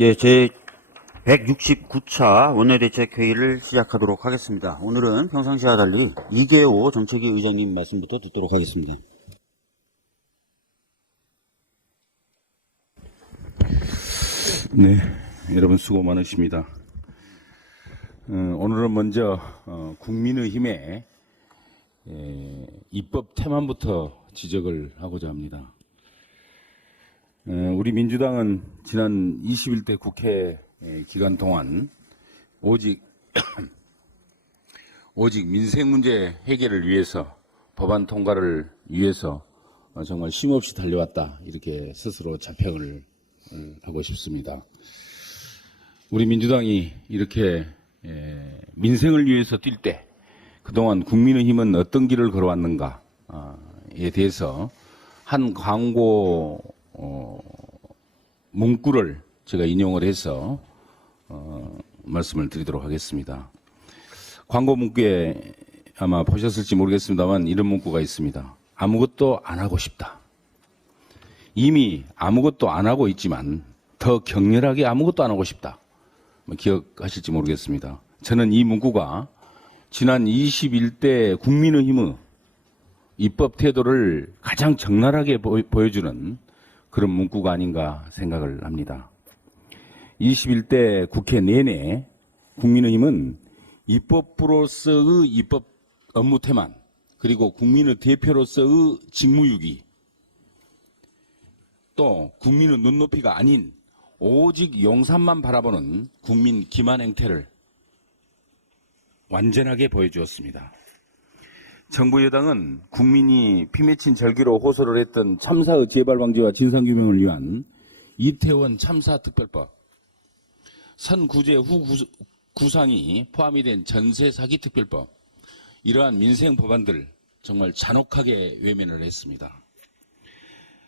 예, 제 169차 원내대책회의를 시작하도록 하겠습니다. 오늘은 평상시와 달리 이계호 정책위 의장님 말씀부터 듣도록 하겠습니다. 네, 여러분 수고 많으십니다. 오늘은 먼저 국민의힘의 입법 태만부터 지적을 하고자 합니다. 우리 민주당은 지난 21대 국회 기간 동안 오직 민생 문제 해결을 위해서, 법안 통과를 위해서 정말 쉼없이 달려왔다, 이렇게 스스로 자평을 하고 싶습니다. 우리 민주당이 이렇게 민생을 위해서 뛸 때 그동안 국민의힘은 어떤 길을 걸어왔는가에 대해서 한 광고 문구를 제가 인용을 해서 말씀을 드리도록 하겠습니다. 광고 문구에 아마 보셨을지 모르겠습니다만 이런 문구가 있습니다. 아무것도 안 하고 싶다. 이미 아무것도 안 하고 있지만 더 격렬하게 아무것도 안 하고 싶다. 기억하실지 모르겠습니다. 저는 이 문구가 지난 21대 국민의힘의 입법 태도를 가장 적나라하게 보여주는 그런 문구가 아닌가 생각을 합니다. 21대 국회 내내 국민의힘은 입법부로서의 입법 업무 태만, 그리고 국민의 대표로서의 직무유기, 또 국민의 눈높이가 아닌 오직 용산만 바라보는 국민 기만 행태를 완전하게 보여주었습니다. 정부 여당은 국민이 피 맺힌 절기로 호소를 했던 참사의 재발 방지와 진상규명을 위한 이태원 참사특별법, 선구제 후 구상이 포함이 된 전세사기특별법, 이러한 민생 법안들 정말 잔혹하게 외면을 했습니다.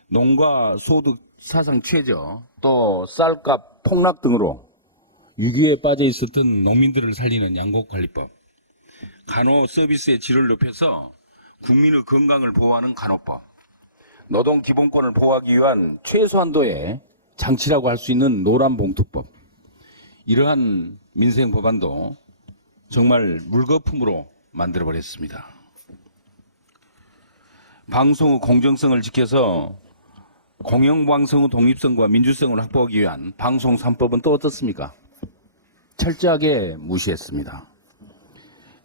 농가 소득 사상 최저, 또 쌀값 폭락 등으로 위기에 빠져 있었던 농민들을 살리는 양곡관리법, 간호 서비스의 질을 높여서 국민의 건강을 보호하는 간호법, 노동 기본권을 보호하기 위한 최소한도의 장치라고 할 수 있는 노란봉투법, 이러한 민생 법안도 정말 물거품으로 만들어버렸습니다. 방송의 공정성을 지켜서 공영방송의 독립성과 민주성을 확보하기 위한 방송 3법은 또 어떻습니까? 철저하게 무시했습니다.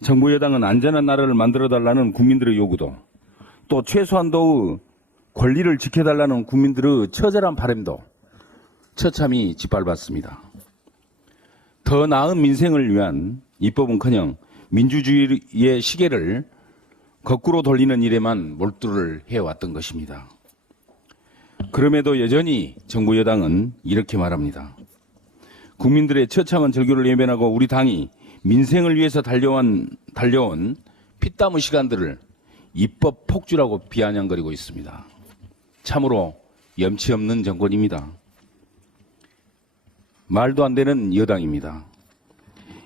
정부 여당은 안전한 나라를 만들어달라는 국민들의 요구도, 또 최소한도의 권리를 지켜달라는 국민들의 처절한 바람도 처참히 짓밟았습니다. 더 나은 민생을 위한 입법은커녕 민주주의의 시계를 거꾸로 돌리는 일에만 몰두를 해왔던 것입니다. 그럼에도 여전히 정부 여당은 이렇게 말합니다. 국민들의 처참한 절규를 외면하고 우리 당이 민생을 위해서 달려온 피땀의 시간들을 입법 폭주라고 비아냥거리고 있습니다. 참으로 염치 없는 정권입니다. 말도 안 되는 여당입니다.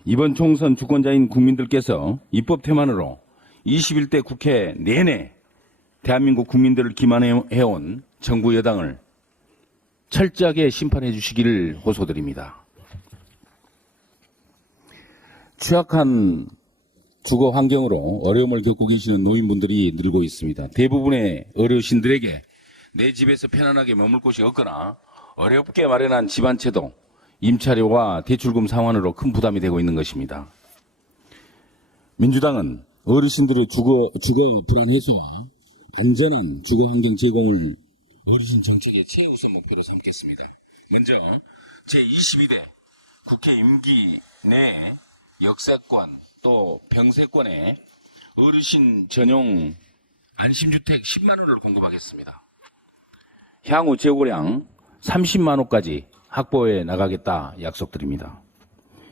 이번 총선 주권자인 국민들께서 입법 태만으로 21대 국회 내내 대한민국 국민들을 기만해온 정부 여당을 철저하게 심판해 주시기를 호소드립니다. 취약한 주거 환경으로 어려움을 겪고 계시는 노인분들이 늘고 있습니다. 대부분의 어르신들에게 내 집에서 편안하게 머물 곳이 없거나 어렵게 마련한 집 한 채도 임차료와 대출금 상환으로 큰 부담이 되고 있는 것입니다. 민주당은 어르신들의 주거 불안 해소와 안전한 주거 환경 제공을 어르신 정책의 최우선 목표로 삼겠습니다. 먼저 제22대 국회 임기 내 역세권 또 병세권에 어르신 전용 안심주택 10만 원을 공급하겠습니다. 향후 재고량 30만 호까지 확보해 나가겠다 약속드립니다.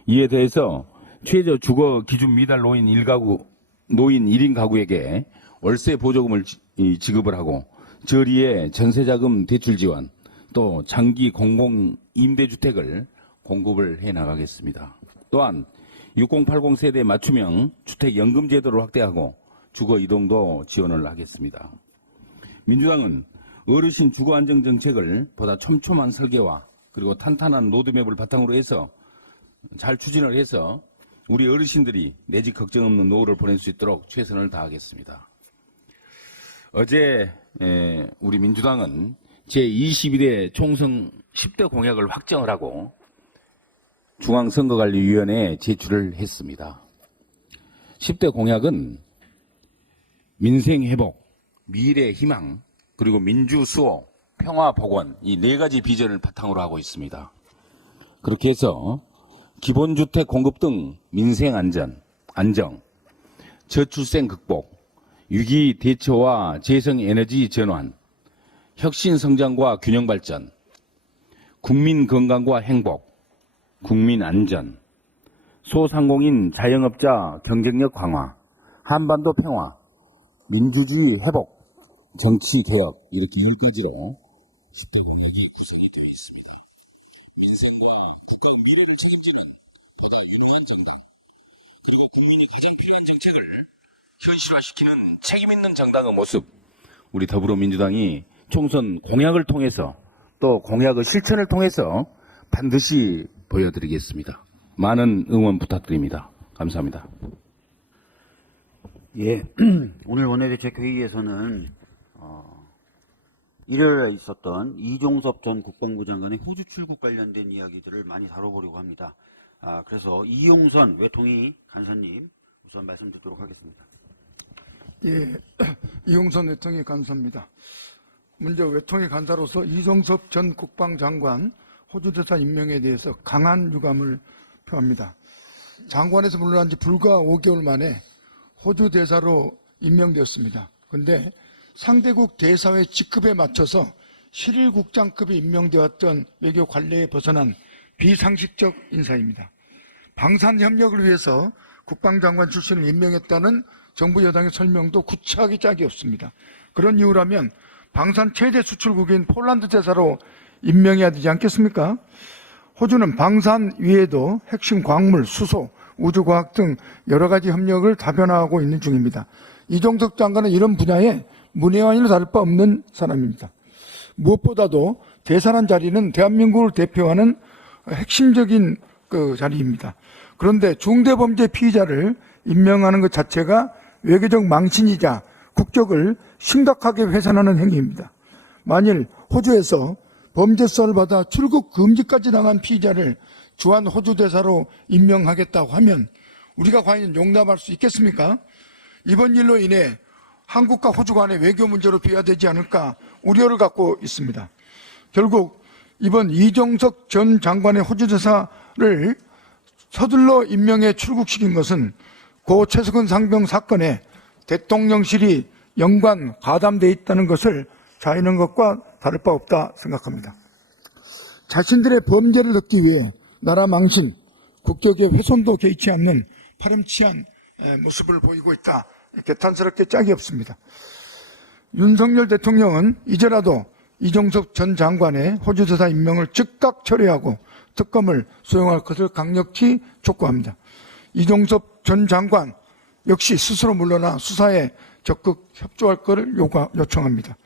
이에 대해서 최저 주거 기준 미달 노인 1인 가구에게 월세 보조금을 지급을 하고 저리에 전세자금 대출 지원, 또 장기 공공 임대주택을 공급을 해 나가겠습니다. 또한 6080 세대 맞춤형 주택연금 제도를 확대하고 주거 이동도 지원을 하겠습니다. 민주당은 어르신 주거 안정 정책을 보다 촘촘한 설계와 그리고 탄탄한 로드맵을 바탕으로 해서 잘 추진을 해서 우리 어르신들이 내 집 걱정 없는 노후를 보낼 수 있도록 최선을 다하겠습니다. 어제 우리 민주당은 제21회 총선 10대 공약을 확정을 하고 중앙선거관리위원회에 제출을 했습니다. 10대 공약은 민생 회복, 미래 희망, 그리고 민주 수호, 평화 복원 이 네 가지 비전을 바탕으로 하고 있습니다. 그렇게 해서 기본주택 공급 등 민생 안정, 저출생 극복, 위기 대처와 재생에너지 전환, 혁신 성장과 균형 발전, 국민 건강과 행복, 국민 안전, 소상공인 자영업자 경쟁력 강화, 한반도 평화, 민주주의 회복, 정치 개혁 이렇게 10가지로 10대 공약이 구성이 되어 있습니다. 민생과 국가 미래를 책임지는 보다 유능한 정당, 그리고 국민이 가장 필요한 정책을 현실화시키는 책임있는 정당의 모습, 우리 더불어민주당이 총선 공약을 통해서 또 공약의 실천을 통해서 반드시 보여드리겠습니다. 많은 응원 부탁드립니다. 감사합니다. 예, 오늘 원내대책회의에서는 일요일에 있었던 이종섭 전 국방부 장관의 호주 출국 관련된 이야기들을 많이 다뤄보려고 합니다. 그래서 이용선 외통위 간사님 우선 말씀 듣도록 하겠습니다. 예, 이용선 외통위 간사입니다. 먼저 외통위 간사로서 이종섭 전 국방장관 호주대사 임명에 대해서 강한 유감을 표합니다. 장관에서 물러난 지 불과 5개월 만에 호주대사로 임명되었습니다. 그런데 상대국 대사회 직급에 맞춰서 실일국장급이 임명되었던 외교 관례에 벗어난 비상식적 인사입니다. 방산협력을 위해서 국방장관 출신을 임명했다는 정부 여당의 설명도 구차하기 짝이 없습니다. 그런 이유라면 방산 최대 수출국인 폴란드 대사로 임명해야 되지 않겠습니까? 호주는 방산 위에도 핵심 광물, 수소, 우주과학 등 여러 가지 협력을 다변화하고 있는 중입니다. 이종석 장관은 이런 분야에 문외한이나 다를 바 없는 사람입니다. 무엇보다도 대사란 자리는 대한민국을 대표하는 핵심적인 그 자리입니다. 그런데 중대범죄 피의자를 임명하는 것 자체가 외교적 망신이자 국적을 심각하게 훼손하는 행위입니다. 만일 호주에서 범죄 수사를 받아 출국 금지까지 당한 피의자를 주한 호주 대사로 임명하겠다고 하면 우리가 과연 용납할 수 있겠습니까? 이번 일로 인해 한국과 호주 간의 외교 문제로 비화되지 않을까 우려를 갖고 있습니다. 결국 이번 이종석 전 장관의 호주 대사를 서둘러 임명해 출국시킨 것은 고 최석은 상병 사건에 대통령실이 연관 가담되어 있다는 것을 자인한 것과 다를 바 없다 생각합니다. 자신들의 범죄를 덮기 위해 나라 망신, 국격의 훼손도 개의치 않는 파렴치한 모습을 보이고 있다. 개탄스럽게 짝이 없습니다. 윤석열 대통령은 이제라도 이종석 전 장관의 호주대사 임명을 즉각 처리하고 특검을 수용할 것을 강력히 촉구합니다. 이종석 전 장관 역시 스스로 물러나 수사에 적극 협조할 것을 요청합니다.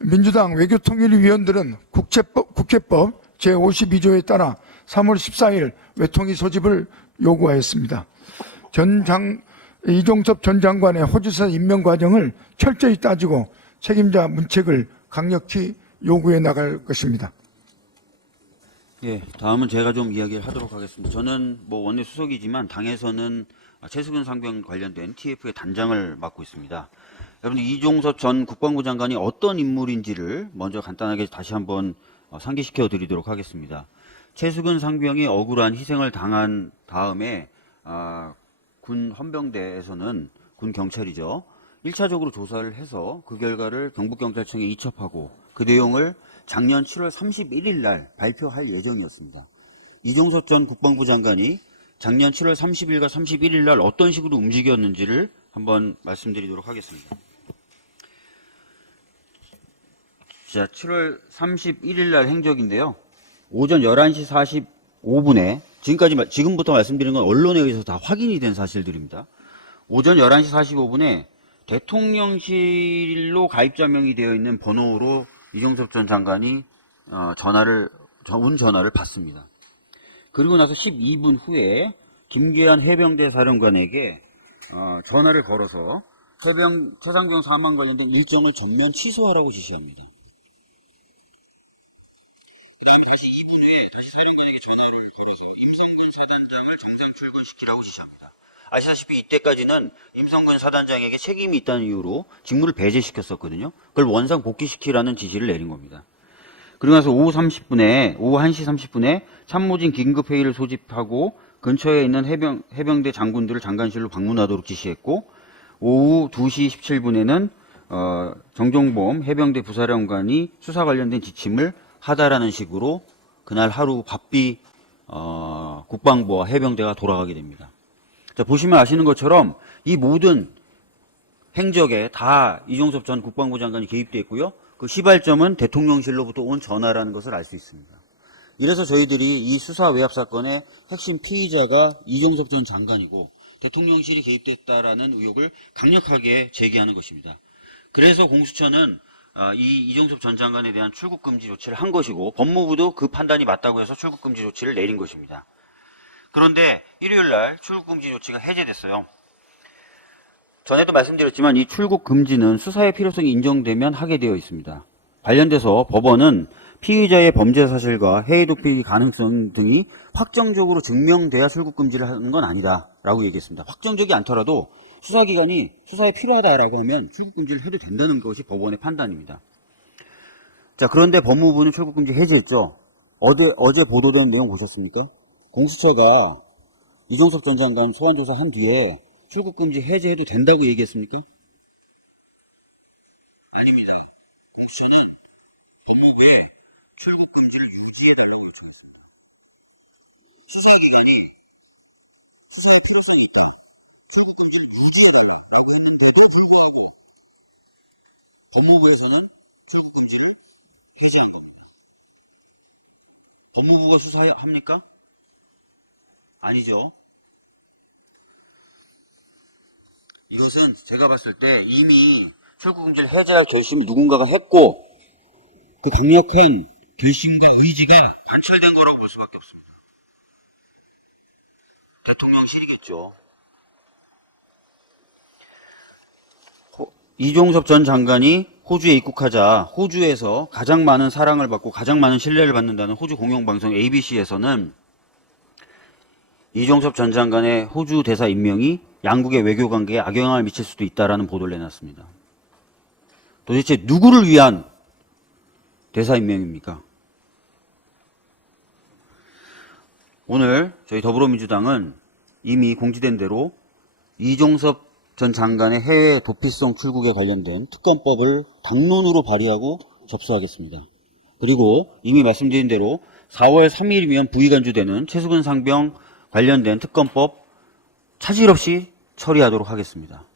민주당 외교통일위원들은 국회법 제52조에 따라 3월 14일 외통위 소집을 요구하였습니다. 이종섭 전 장관의 호주대사 임명 과정을 철저히 따지고 책임자 문책을 강력히 요구해 나갈 것입니다. 예, 다음은 제가 좀 이야기를 하도록 하겠습니다. 저는 원내 수석이지만 당에서는 최수근 상병 관련된 TF의 단장을 맡고 있습니다. 여러분, 이종섭 전 국방부 장관이 어떤 인물인지를 먼저 간단하게 다시 한번 상기시켜 드리도록 하겠습니다. 최수근 상병이 억울한 희생을 당한 다음에 군 헌병대에서는 군 경찰이죠. 1차적으로 조사를 해서 그 결과를 경북경찰청에 이첩하고 그 내용을 작년 7월 31일 날 발표할 예정이었습니다. 이종섭 전 국방부 장관이 작년 7월 30일과 31일 날 어떤 식으로 움직였는지를 한번 말씀드리도록 하겠습니다. 자, 7월 31일 날 행적인데요. 오전 11시 45분에 지금부터 말씀드리는 건 언론에 의해서 다 확인이 된 사실들입니다. 오전 11시 45분에 대통령실로 가입자명이 되어 있는 번호로 이종섭 전 장관이 전화를 온 전화를 받습니다. 그리고 나서 12분 후에 김계한 해병대 사령관에게 전화를 걸어서 최상병 사망 관련된 일정을 전면 취소하라고 지시합니다. 다음 다시 2분 후에 다시 사령관에게 전화를 걸어서 임성근 사단장을 정상 출근시키라고 지시합니다. 아시다시피 이때까지는 임성근 사단장에게 책임이 있다는 이유로 직무를 배제시켰었거든요. 그걸 원상 복귀시키라는 지시를 내린 겁니다. 그리고 나서 오후 1시 30분에 참모진 긴급회의를 소집하고 근처에 있는 해병대 장군들을 장관실로 방문하도록 지시했고, 오후 2시 17분에는 정종범 해병대 부사령관이 수사 관련된 지침을 하다라는 식으로 그날 하루 바삐 국방부와 해병대가 돌아가게 됩니다. 자, 보시면 아시는 것처럼 이 모든 행적에 다 이종섭 전 국방부 장관이 개입되어 있고요. 그 시발점은 대통령실로부터 온 전화라는 것을 알 수 있습니다. 이래서 저희들이 이 수사 외압 사건의 핵심 피의자가 이종섭 전 장관이고 대통령실이 개입됐다라는 의혹을 강력하게 제기하는 것입니다. 그래서 공수처는 이 이종섭 전 장관에 대한 출국 금지 조치를 한 것이고 법무부도 그 판단이 맞다고 해서 출국 금지 조치를 내린 것입니다. 그런데 일요일 날 출국 금지 조치가 해제됐어요. 전에도 말씀드렸지만 이 출국 금지는 수사의 필요성이 인정되면 하게 되어 있습니다. 관련돼서 법원은 피의자의 범죄 사실과 해외 도피 가능성 등이 확정적으로 증명돼야 출국 금지를 하는 건 아니다라고 얘기했습니다. 확정적이 않더라도 수사기관이 수사에 필요하다라고 하면 출국 금지를 해도 된다는 것이 법원의 판단입니다. 자, 그런데 법무부는 출국 금지 해제했죠. 어제 보도된 내용 보셨습니까? 공수처가 이종섭 전 장관 소환 조사한 뒤에 출국 금지 해제해도 된다고 얘기했습니까? 아닙니다. 공수처는 법무부에 출국 금지를 유지해달라고 요청했습니다. 수사기관이 수사의 필요성이 있다, 출국 금지를 유지해달라고 했는데도 불구하고 법무부에서는 출국 금지를 해제한 겁니다. 법무부가 수사합니까? 아니죠. 이것은 제가 봤을 때 이미 출국 금지를 해제할 결심을 누군가가 했고 그 강력한 결심과 의지가 관철된 거라고 볼 수밖에 없습니다. 대통령실이겠죠. 이종섭 전 장관이 호주에 입국하자 호주에서 가장 많은 사랑을 받고 가장 많은 신뢰를 받는다는 호주 공영방송 ABC에서는 이종섭 전 장관의 호주 대사 임명이 양국의 외교관계에 악영향을 미칠 수도 있다라는 보도를 내놨습니다. 도대체 누구를 위한 대사 임명입니까? 오늘 저희 더불어민주당은 이미 공지된 대로 이종섭 전 장관의 해외 도피성 출국에 관련된 특검법을 당론으로 발의하고 접수하겠습니다. 그리고 이미 말씀드린 대로 4월 3일이면 부의간주되는 최수근 상병 관련된 특검법 차질 없이 처리하도록 하겠습니다.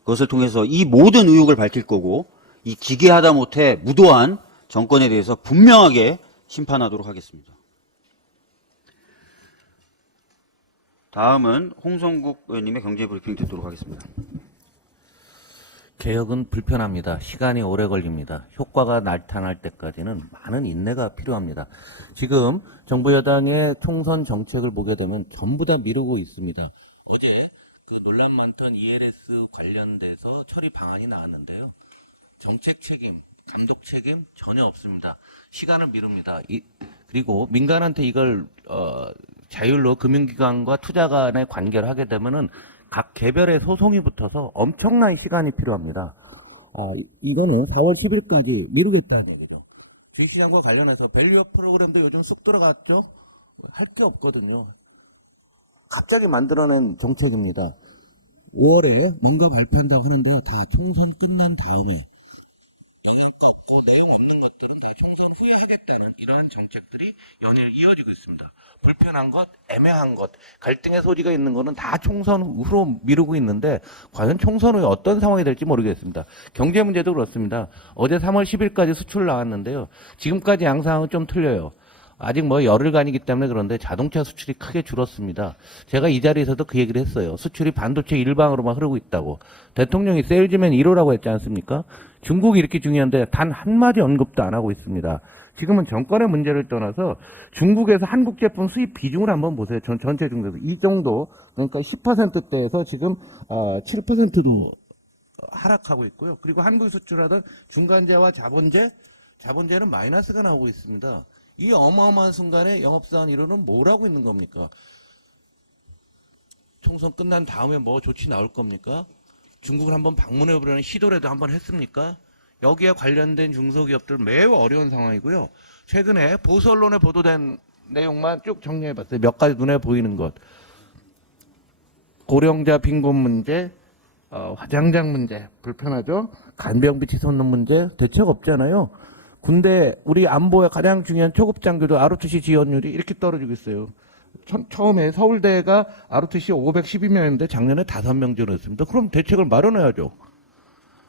그것을 통해서 이 모든 의혹을 밝힐 거고 이 기괴하다 못해 무도한 정권에 대해서 분명하게 심판하도록 하겠습니다. 다음은 홍성국 의원님의 경제브리핑 듣도록 하겠습니다. 개혁은 불편합니다. 시간이 오래 걸립니다. 효과가 나타날 때까지는 많은 인내가 필요합니다. 지금 정부 여당의 총선 정책을 보게 되면 전부 다 미루고 있습니다. 어제 그 논란 많던 ELS 관련돼서 처리 방안이 나왔는데요. 정책 책임, 감독 책임 전혀 없습니다. 시간을 미룹니다. 그리고 민간한테 이걸 자율로 금융기관과 투자간에 관계를 하게 되면은 각 개별의 소송이 붙어서 엄청난 시간이 필요합니다. 이거는 4월 10일까지 미루겠다는 얘기죠. 주식시장과 관련해서 밸류업 프로그램도 요즘 쑥 들어갔죠. 할 게 없거든요. 갑자기 만들어낸 정책입니다. 5월에 뭔가 발표한다고 하는데요. 다 총선 끝난 다음에 할 거 없고 내용 없는 것들은 다 총선 후에 하겠다는 이러한 정책들이 연일 이어지고 있습니다. 불편한 것, 애매한 것, 갈등의 소지가 있는 것은 다 총선 후로 미루고 있는데 과연 총선 후에 어떤 상황이 될지 모르겠습니다. 경제 문제도 그렇습니다. 어제 3월 10일까지 수출 나왔는데요. 지금까지 양상은 좀 틀려요. 아직 뭐 열흘간이기 때문에 그런데 자동차 수출이 크게 줄었습니다. 제가 이 자리에서도 그 얘기를 했어요. 수출이 반도체 일방으로만 흐르고 있다고. 대통령이 세일즈맨 1호라고 했지 않습니까? 중국이 이렇게 중요한데 단 한마디 언급도 안 하고 있습니다. 지금은 정권의 문제를 떠나서 중국에서 한국 제품 수입 비중을 한번 보세요. 전체 중국에서 이 정도, 그러니까 10%대에서 지금 7%도 하락하고 있고요. 그리고 한국 수출하던 중간재와 자본재는 마이너스가 나오고 있습니다. 이 어마어마한 순간에 영업사원 1호는 뭘 하고 있는 겁니까? 총선 끝난 다음에 뭐 조치 나올 겁니까? 중국을 한번 방문해보려는 시도라도 한번 했습니까? 여기에 관련된 중소기업들 매우 어려운 상황이고요. 최근에 보수 언론에 보도된 내용만 쭉 정리해봤어요. 몇 가지 눈에 보이는 것. 고령자 빈곤 문제, 화장장 문제, 불편하죠? 간병비 치솟는 문제, 대책 없잖아요. 군대, 우리 안보의 가장 중요한 초급 장교도 ROTC 지원율이 이렇게 떨어지고 있어요. 처음에 서울대가 ROTC 512명인데 작년에 5명 지원했습니다. 그럼 대책을 마련해야죠.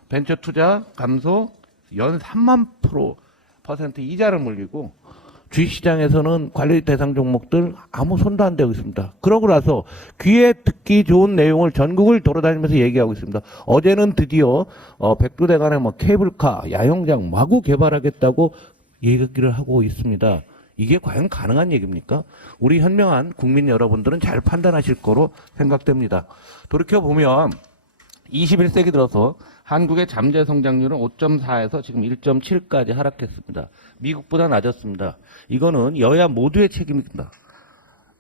벤처 투자 감소, 연 3만 % 이자를 물리고 주식시장에서는 관리 대상 종목들 아무 손도 안 대고 있습니다. 그러고 나서 귀에 듣기 좋은 내용을 전국을 돌아다니면서 얘기하고 있습니다. 어제는 드디어 백두대간에 뭐 케이블카, 야영장 마구 개발하겠다고 얘기를 하고 있습니다. 이게 과연 가능한 얘기입니까? 우리 현명한 국민 여러분들은 잘 판단하실 거로 생각됩니다. 돌이켜보면 21세기 들어서 한국의 잠재 성장률은 5.4에서 지금 1.7까지 하락했습니다. 미국보다 낮았습니다. 이거는 여야 모두의 책임입니다.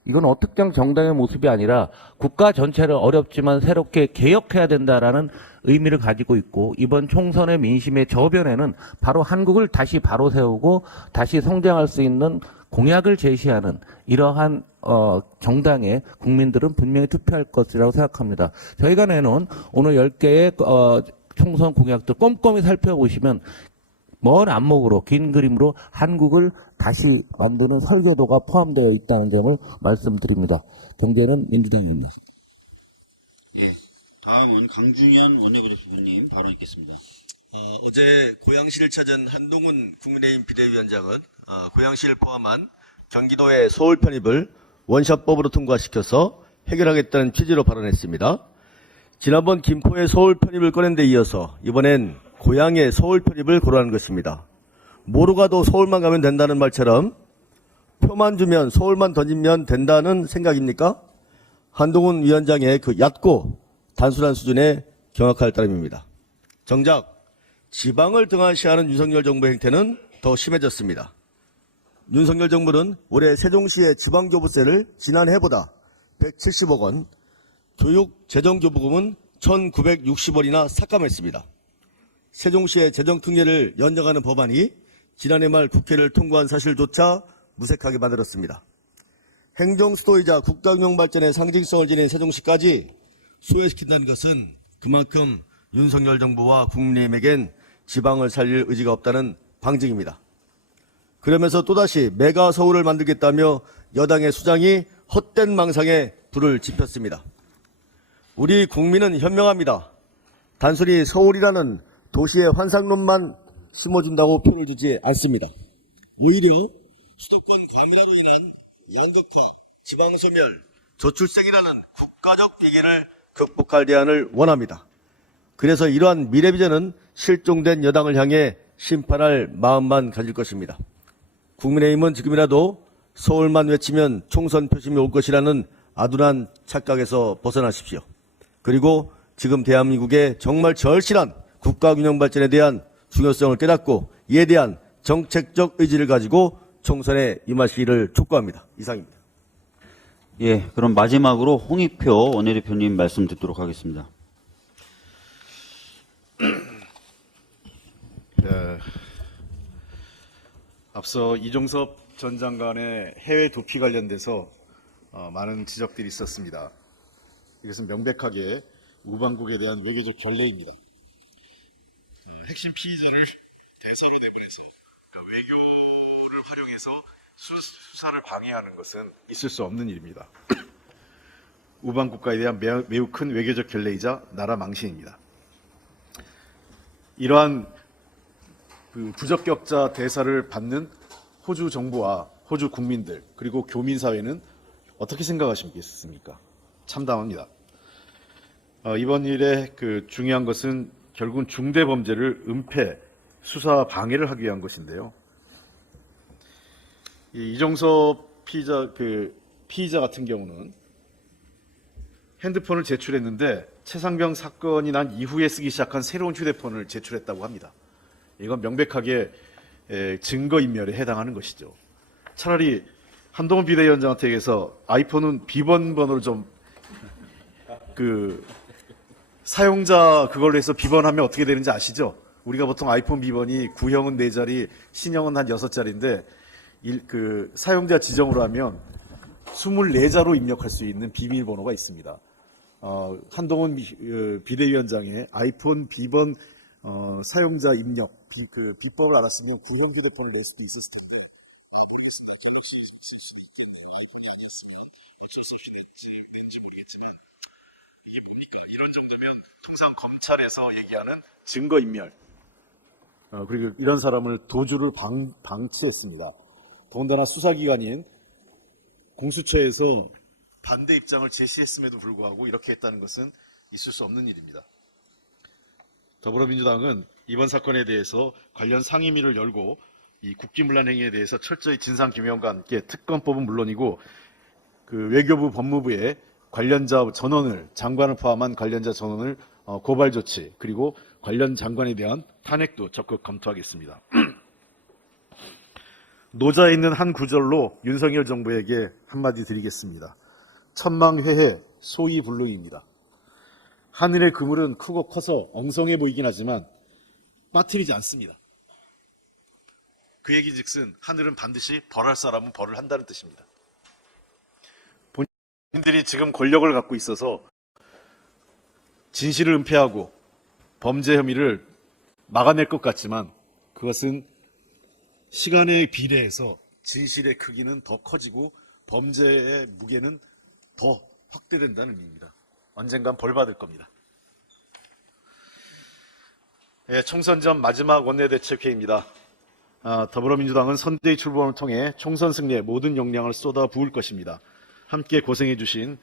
이건 특정 정당의 모습이 아니라 국가 전체를 어렵지만 새롭게 개혁해야 된다라는 의미를 가지고 있고, 이번 총선의 민심의 저변에는 바로 한국을 다시 바로 세우고 다시 성장할 수 있는 공약을 제시하는 이러한 정당에 국민들은 분명히 투표할 것이라고 생각합니다. 저희가 내놓은 오늘 10개의 총선 공약들 꼼꼼히 살펴보시면 먼 안목으로 긴 그림으로 한국을 다시 만드는 설계도가 포함되어 있다는 점을 말씀드립니다. 경제는 민주당입니다. 예, 다음은 강준현 원내부대표님 발언 있겠습니다. 어제 고양시를 찾은 한동훈 국민의힘 비대위원장은 고양시를 포함한 경기도의 서울 편입을 원샷법으로 통과시켜서 해결하겠다는 취지로 발언했습니다. 지난번 김포의 서울 편입을 꺼낸 데 이어서 이번엔 고양의 서울 편입을 고려하는 것입니다. 뭐로 가도 서울만 가면 된다는 말처럼 표만 주면 서울만 던지면 된다는 생각입니까? 한동훈 위원장의 그 얕고 단순한 수준의 경악할 따름입니다. 정작 지방을 등한시하는 윤석열 정부의 행태는 더 심해졌습니다. 윤석열 정부는 올해 세종시의 지방교부세를 지난해보다 170억 원, 교육재정교부금은 1,960원이나 삭감했습니다. 세종시의 재정특례를 연장하는 법안이 지난해 말 국회를 통과한 사실조차 무색하게 만들었습니다. 행정수도이자 국가균형 발전의 상징성을 지닌 세종시까지 소외시킨다는 것은 그만큼 윤석열 정부와 국민의힘에겐 지방을 살릴 의지가 없다는 방증입니다. 그러면서 또다시 메가 서울을 만들겠다며 여당의 수장이 헛된 망상에 불을 지폈습니다. 우리 국민은 현명합니다. 단순히 서울이라는 도시의 환상론만 심어준다고 표를 주지 않습니다. 오히려 수도권 과밀화로 인한 양극화, 지방소멸, 저출생이라는 국가적 위기를 극복할 대안을 원합니다. 그래서 이러한 미래비전은 실종된 여당을 향해 심판할 마음만 가질 것입니다. 국민의힘은 지금이라도 서울만 외치면 총선 표심이 올 것이라는 아둔한 착각에서 벗어나십시오. 그리고 지금 대한민국의 정말 절실한 국가균형 발전에 대한 중요성을 깨닫고 이에 대한 정책적 의지를 가지고 총선에 임하시기를 촉구합니다. 이상입니다. 예, 그럼 마지막으로 홍익표 원내대표님 말씀 듣도록 하겠습니다. 앞서 이종섭 전 장관의 해외 도피 관련돼서 많은 지적들이 있었습니다. 이것은 명백하게 우방국에 대한 외교적 결례입니다. 핵심 피의자를 대사로 내보내서 외교를 활용해서 수사를 방해하는 것은 있을 수 없는 일입니다. 우방국가에 대한 매우 큰 외교적 결례이자 나라 망신입니다. 이러한 부적격자 대사를 받는 호주 정부와 호주 국민들 그리고 교민사회는 어떻게 생각하시겠습니까? 참담합니다. 이번 일에 중요한 것은 결국은 중대범죄를 은폐, 수사 방해를 하기 위한 것인데요. 이 이종섭 피의자 같은 경우는 핸드폰을 제출했는데 최상병 사건이 난 이후에 쓰기 시작한 새로운 휴대폰을 제출했다고 합니다. 이건 명백하게 증거인멸에 해당하는 것이죠. 차라리 한동훈 비대위원장한테서 아이폰은 비번 번호를 좀 사용자 그걸로 해서 비번하면 어떻게 되는지 아시죠? 우리가 보통 아이폰 비번이 구형은 4자리, 신형은 한 6자리인데 사용자 지정으로 하면 24자로 입력할 수 있는 비밀번호가 있습니다. 한동훈 비대위원장의 아이폰 비번 사용자 입력 비법을 알았으면 구형 휴대폰을 낼 수도 있을 텐데. 이게 뭡니까? 이런 정도면 통상 검찰에서 얘기하는 증거인멸. 그리고 이런 사람을 도주를 방치했습니다. 더군다나 수사기관인 공수처에서 반대 입장을 제시했음에도 불구하고 이렇게 했다는 것은 있을 수 없는 일입니다. 더불어민주당은 이번 사건에 대해서 관련 상임위를 열고 이 국기문란 행위에 대해서 철저히 진상규명과 함께 특검법은 물론이고 외교부 법무부의 관련자 전원을 장관을 포함한 관련자 전원을 고발 조치 그리고 관련 장관에 대한 탄핵도 적극 검토하겠습니다. 노자에 있는 한 구절로 윤석열 정부에게 한마디 드리겠습니다. 천망회해 소위불능입니다. 하늘의 그물은 크고 커서 엉성해 보이긴 하지만 빠뜨리지 않습니다. 그 얘기즉슨 하늘은 반드시 벌할 사람은 벌을 한다는 뜻입니다. 본인들이 지금 권력을 갖고 있어서 진실을 은폐하고 범죄 혐의를 막아낼 것 같지만 그것은 시간에 비례해서 진실의 크기는 더 커지고 범죄의 무게는 더 확대된다는 의미입니다. 언젠간 벌 받을 겁니다. 총선 전 마지막 원내대책회의입니다. 더불어민주당은 선대위 출범을 통해 총선 승리에 모든 역량을 쏟아 부을 것입니다. 함께 고생해 주신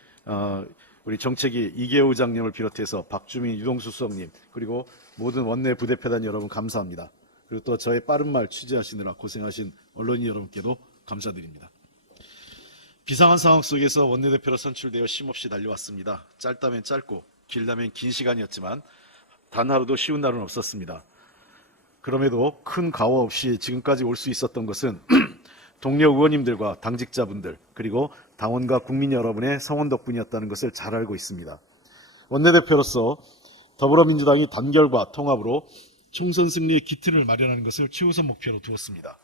우리 정책위 이계호 의장님을 비롯해서 박주민 유동수 수석님 그리고 모든 원내 부대표단 여러분 감사합니다. 그리고 또 저의 빠른 말 취재하시느라 고생하신 언론인 여러분께도 감사드립니다. 비상한 상황 속에서 원내대표로 선출되어 쉼없이 달려왔습니다. 짧다면 짧고 길다면 긴 시간이었지만 단 하루도 쉬운 날은 없었습니다. 그럼에도 큰 과오 없이 지금까지 올 수 있었던 것은 동료 의원님들과 당직자분들 그리고 당원과 국민 여러분의 성원 덕분이었다는 것을 잘 알고 있습니다. 원내대표로서 더불어민주당이 단결과 통합으로 총선 승리의 기틀을 마련하는 것을 최우선 목표로 두었습니다.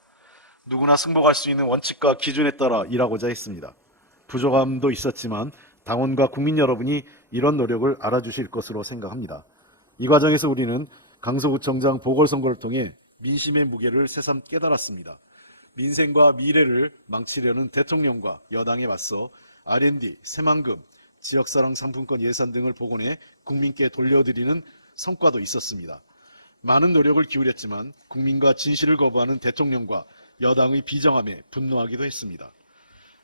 누구나 승복할 수 있는 원칙과 기준에 따라 일하고자 했습니다. 부족함도 있었지만 당원과 국민 여러분이 이런 노력을 알아주실 것으로 생각합니다. 이 과정에서 우리는 강서구청장 보궐선거를 통해 민심의 무게를 새삼 깨달았습니다. 민생과 미래를 망치려는 대통령과 여당에 맞서 R&D, 새만금, 지역사랑 상품권 예산 등을 복원해 국민께 돌려드리는 성과도 있었습니다. 많은 노력을 기울였지만 국민과 진실을 거부하는 대통령과 여당의 비정함에 분노하기도 했습니다.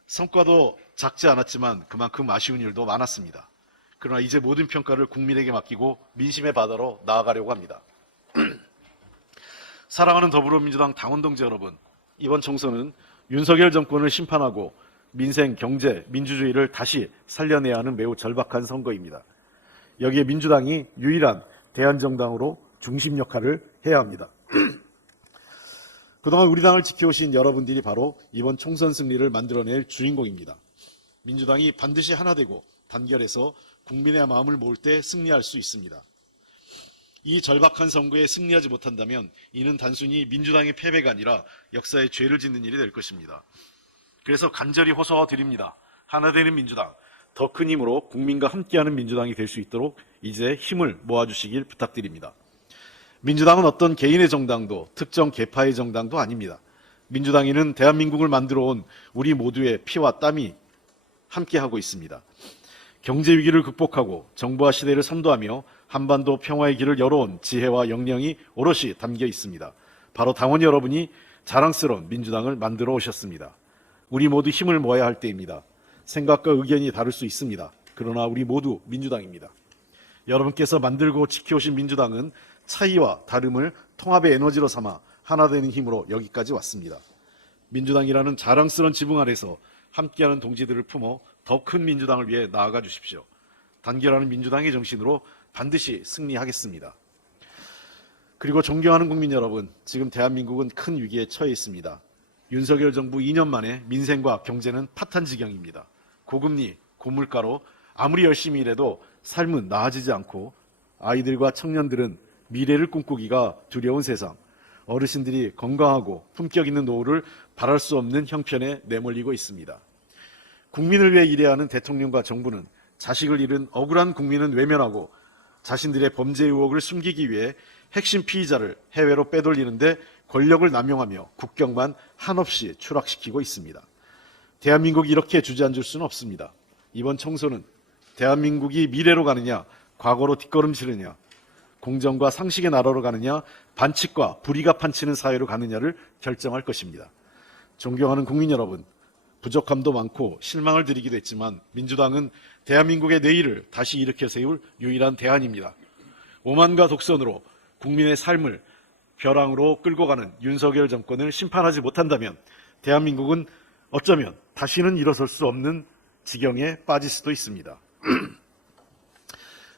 성과도 작지 않았지만 그만큼 아쉬운 일도 많았습니다. 그러나 이제 모든 평가를 국민에게 맡기고 민심의 바다로 나아가려고 합니다. 사랑하는 더불어민주당 당원 동지 여러분, 이번 총선은 윤석열 정권을 심판하고 민생, 경제, 민주주의를 다시 살려내야 하는 매우 절박한 선거입니다. 여기에 민주당이 유일한 대안정당으로 중심 역할을 해야 합니다. 그동안 우리 당을 지켜오신 여러분들이 바로 이번 총선 승리를 만들어낼 주인공입니다. 민주당이 반드시 하나 되고 단결해서 국민의 마음을 모을 때 승리할 수 있습니다. 이 절박한 선거에 승리하지 못한다면 이는 단순히 민주당의 패배가 아니라 역사에 죄를 짓는 일이 될 것입니다. 그래서 간절히 호소드립니다. 하나 되는 민주당, 더 큰 힘으로 국민과 함께하는 민주당이 될 수 있도록 이제 힘을 모아주시길 부탁드립니다. 민주당은 어떤 개인의 정당도 특정 계파의 정당도 아닙니다. 민주당에는 대한민국을 만들어 온 우리 모두의 피와 땀이 함께하고 있습니다. 경제 위기를 극복하고 정부화 시대를 선도하며 한반도 평화의 길을 열어온 지혜와 역량이 오롯이 담겨 있습니다. 바로 당원 여러분이 자랑스러운 민주당을 만들어 오셨습니다. 우리 모두 힘을 모아야 할 때입니다. 생각과 의견이 다를 수 있습니다. 그러나 우리 모두 민주당입니다. 여러분께서 만들고 지켜오신 민주당은 차이와 다름을 통합의 에너지로 삼아 하나 되는 힘으로 여기까지 왔습니다. 민주당이라는 자랑스러운 지붕 아래서 함께하는 동지들을 품어 더 큰 민주당을 위해 나아가 주십시오. 단결하는 민주당의 정신으로 반드시 승리하겠습니다. 그리고 존경하는 국민 여러분, 지금 대한민국은 큰 위기에 처해 있습니다. 윤석열 정부 2년 만에 민생과 경제는 파탄 지경입니다. 고금리, 고물가로 아무리 열심히 일해도 삶은 나아지지 않고 아이들과 청년들은 미래를 꿈꾸기가 두려운 세상, 어르신들이 건강하고 품격 있는 노후를 바랄 수 없는 형편에 내몰리고 있습니다. 국민을 위해 일해야 하는 대통령과 정부는 자식을 잃은 억울한 국민은 외면하고 자신들의 범죄 의혹을 숨기기 위해 핵심 피의자를 해외로 빼돌리는데 권력을 남용하며 국격만 한없이 추락시키고 있습니다. 대한민국이 이렇게 주저앉을 수는 없습니다. 이번 총선은 대한민국이 미래로 가느냐, 과거로 뒷걸음치느냐, 공정과 상식의 나라로 가느냐, 반칙과 불의가 판치는 사회로 가느냐를 결정할 것입니다. 존경하는 국민 여러분, 부족함도 많고 실망을 드리기도 했지만 민주당은 대한민국의 내일을 다시 일으켜 세울 유일한 대안입니다. 오만과 독선으로 국민의 삶을 벼랑으로 끌고 가는 윤석열 정권을 심판하지 못한다면 대한민국은 어쩌면 다시는 일어설 수 없는 지경에 빠질 수도 있습니다.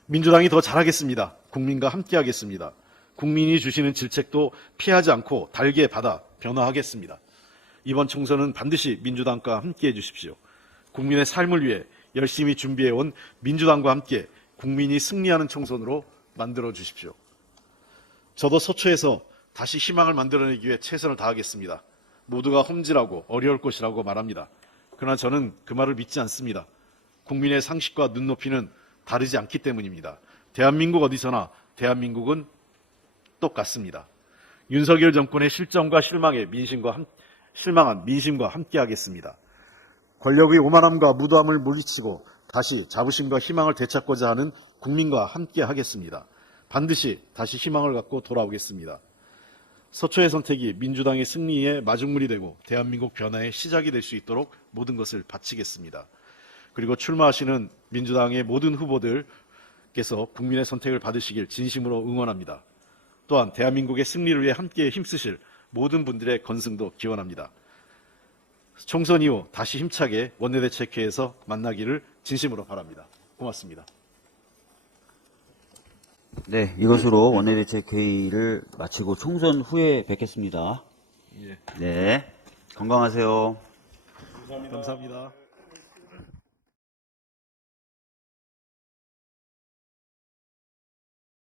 민주당이 더 잘하겠습니다. 국민과 함께하겠습니다. 국민이 주시는 질책도 피하지 않고 달게 받아 변화하겠습니다. 이번 총선은 반드시 민주당과 함께해 주십시오. 국민의 삶을 위해 열심히 준비해온 민주당과 함께 국민이 승리하는 총선으로 만들어 주십시오. 저도 서초에서 다시 희망을 만들어내기 위해 최선을 다하겠습니다. 모두가 험질하고 어려울 것이라고 말합니다. 그러나 저는 그 말을 믿지 않습니다. 국민의 상식과 눈높이는 다르지 않기 때문입니다. 대한민국 어디서나 대한민국은 똑같습니다. 윤석열 정권의 실정과 실망한 민심과 함께하겠습니다. 권력의 오만함과 무도함을 물리치고 다시 자부심과 희망을 되찾고자 하는 국민과 함께하겠습니다. 반드시 다시 희망을 갖고 돌아오겠습니다. 서초의 선택이 민주당의 승리의 마중물이 되고 대한민국 변화의 시작이 될 수 있도록 모든 것을 바치겠습니다. 그리고 출마하시는 민주당의 모든 후보들께서 국민의 선택을 받으시길 진심으로 응원합니다. 또한 대한민국의 승리를 위해 함께 힘쓰실 모든 분들의 건승도 기원합니다. 총선 이후 다시 힘차게 원내대책회에서 만나기를 진심으로 바랍니다. 고맙습니다. 네, 이것으로 원내대책회의를 마치고 총선 후에 뵙겠습니다. 네, 건강하세요. 감사합니다.